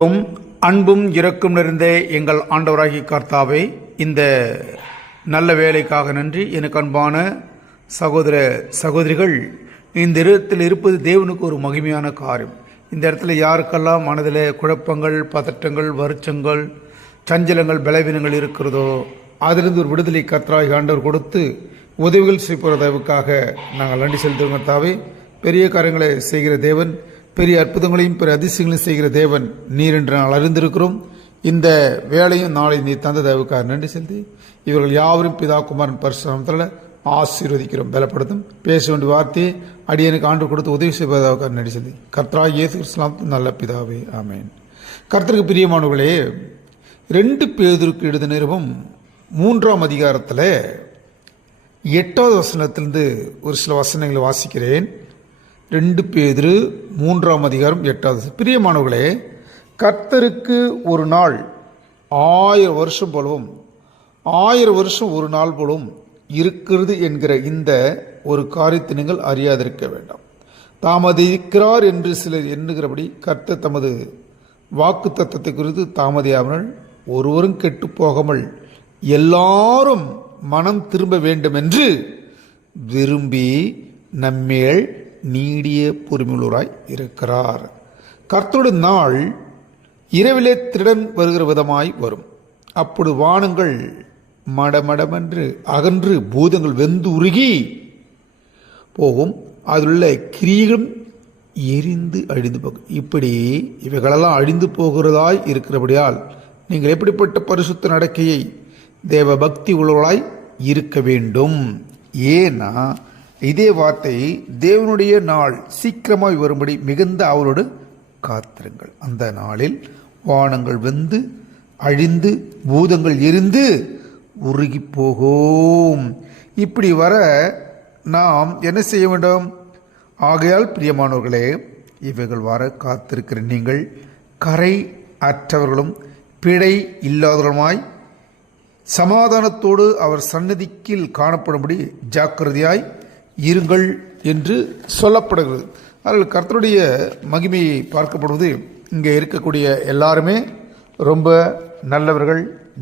அன்பும் இரக்கும் நிறைந்த எங்கள் ஆண்டவராகிய கர்த்தாவே, இந்த நல்ல வேலைக்காக நன்றி. எனக்கு அன்பான சகோதர சகோதரிகள், இந்த இடத்தில் இருப்பது தேவனுக்கு ஒரு மகிமையான காரியம். இந்த இடத்துல யாருக்கெல்லாம் மனதில் குழப்பங்கள், பதட்டங்கள், வருச்சங்கள், சஞ்சலங்கள், பலவீனங்கள் இருக்கிறதோ அதிலிருந்து ஒரு விடுதலை கர்த்தராகிய ஆண்டவர் கொடுத்து உதவிகள் செய்வதற்காக நாங்கள் நன்றி செலுத்துவோம். கர்த்தாவே, பெரிய காரியங்களை செய்கிற தேவன், பெரிய அற்புதங்களையும் பெரிய அதிசயங்களையும் செய்கிற தேவன் நீர் என்று நாங்கள் அறிந்திருக்கிறோம். இந்த வேலையும் நாளை நீ தந்த தேவக்காக நன்றி செலுத்தி இவர்கள் யாவரும் பிதா குமாரன் பரிசுத்தத்தில் ஆசீர்வதிக்கிறோம். பலப்படுத்தும் பேச வேண்டிய வார்த்தையை அடியனுக்கு ஆண்டு கொடுத்து உதவி செய்வதாக நன்றி செலுத்தி கர்த்தராகிய இயேசு கிறிஸ்து நல்ல பிதாவே, ஆமென். கர்த்தருக்கு பிரியமானவர்களே, 2 பேதுருக்கு எழுதின நிருபம் 3ஆம் அதிகாரத்தில் 8வது வசனத்திலிருந்து ஒரு சில வசனங்களை வாசிக்கிறேன். 2 பேதுரு 3ஆம் அதிகாரம் 8வது. பிரியமானவர்களே, கர்த்தருக்கு ஒரு நாள் 1000 வருஷம் போலவும் 1000 வருஷம் ஒரு நாள் போலவும் இருக்கிறது என்கிற இந்த ஒரு காரியத்தை நீங்கள் அறியாதிருக்க வேண்டாம். தாமதிக்கிறார் என்று சிலர் எண்ணுகிறபடி கர்த்தர் தமது வாக்கு தத்தத்தை குறித்து தாமதியாமல் ஒருவரும் கெட்டு போகாமல் எல்லாரும் மனம் திரும்ப வேண்டும் என்று விரும்பி நம்மேல் நீடிய பொறுமையுள்ளவராய் இருக்கிறார். கர்த்தருடைய நாள் இரவிலே திருடன் வருகிற விதமாய் வரும். அப்பொழுது வானங்கள் மடமடமென்று அகன்று பூதங்கள் வெந்து உருகி போகும், அதிலுள்ள கிரியைகளும் எரிந்து அழிந்து போகும். இப்படி இவைகளெல்லாம் அழிந்து போகிறதாய் இருக்கிறபடியால் நீங்கள் எப்படிப்பட்ட பரிசுத்த நடக்கையை தேவ பக்தி உள்ளவர்களாய் இருக்க வேண்டும். ஏன்னா இதே வார்த்தை, தேவனுடைய நாள் சீக்கிரமாய் வரும்படி மிகுந்த அவளோடு காத்திருங்கள். அந்த நாளில் வானங்கள் வெந்து அழிந்து பூதங்கள் எரிந்து உருகி போகும். இப்படி வர நாம் என்ன செய்ய வேண்டும்? ஆகையால் பிரியமானவர்களே, இவைகள் வர காத்திருக்கிற நீங்கள் கரை அற்றவர்களும் பிழை இல்லாதவர்களுமாய் சமாதானத்தோடு அவர் சந்நிதிக்கில் காணப்படும்படி ஜாக்கிரதையாய் இருங்கள் என்று சொல்லப்படுகிறது. அதில் கர்த்தருடைய மகிமையை பார்க்கப்படுவது, இங்கே இருக்கக்கூடிய எல்லாருமே ரொம்ப நல்லவர்கள்.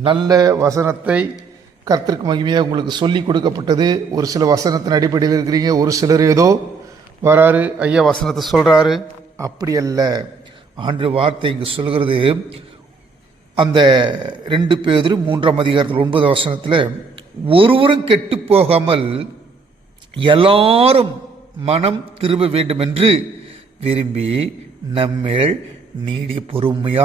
நல்ல வசனத்தை கர்த்தருக்கு மகிமையாக உங்களுக்கு சொல்லி கொடுக்கப்பட்டது. ஒரு சில வசனத்தின் அடிப்படையில் இருக்கிறீங்க, ஒரு சிலர் ஏதோ வராரு, ஐயா வசனத்தை சொல்கிறாரு. அப்படி அல்ல. ஆண்டு வார்த்தை இங்கு சொல்கிறது, அந்த 2 பேதுரு 3ஆம் அதிகாரத்தில் 9வது வசனத்தில், ஒருவரும் கெட்டு போகாமல் எல்லாரும் மனம் திரும்ப வேண்டும் என்று விரும்பி நம்மேல் நீடிய பொறுமையா